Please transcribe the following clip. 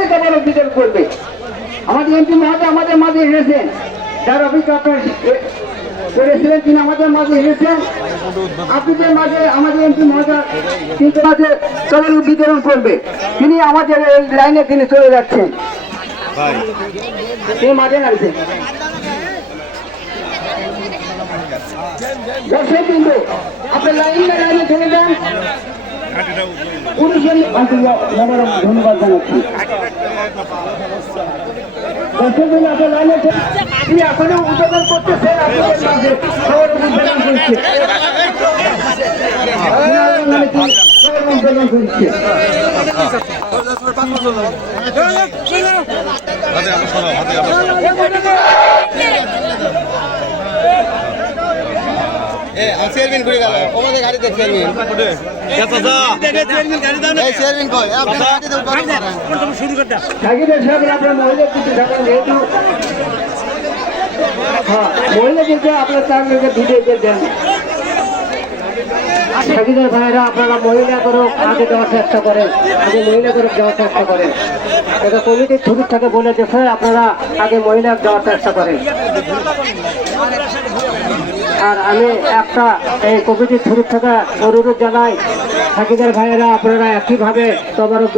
সকলেই তবারক বিতরণ করবে। আমাদের এমপি মহোদয় আমাদের মাঝে এসেছেন, যার অভিজ্ঞতা করেছিলেন তিনি আমাদের মাঝে এসেছেন। আপনাদের মাঝে আমাদের এমপি মহোদয় কিন্তু মাঝে তবারক বিতরণ করবে। তিনি আমাদের এই লাইনে তিনি চলে যাচ্ছেন, তিনি মাঝে নামছেন। দর্শক বিন্দু আপনার লাইনে চলে যান। পুলিশের ধন্যবাদ জানাচ্ছি। দর্শক বিন্দু আপনার লাইনে তিনি এখনো উদ্বোধন করতেছেন, আপনাদের মাঝে উদ্বোধন করছে। চেয়ারম্যান ঘুরে গেল আমাদের গাড়ি দেখ চেয়ারম্যান চেয়ারম্যান কই আপনার গাড়ি দেখ শুরু করতে সাকিবের সাহেব আপনার মহিলা কিছু থাকেন, যেহেতু মহিলা কিন্তু আপনার তার লোকে ভিডিও দেন। সাকিবের ভাইয়েরা আপনারা মহিলা করে আগে দেওয়ার চেষ্টা করেন, আগে মহিলা করে দেওয়ার চেষ্টা করেন। এটা কমিটির ছুটির থেকে বলে যে স্যার আপনারা আগে মহিলা দেওয়ার চেষ্টা করেন। আর আমি একটা এই কমিটির ছুটির থেকে অনুরোধ জানাই, সাকিবের ভাইয়েরা আপনারা একইভাবে তবারক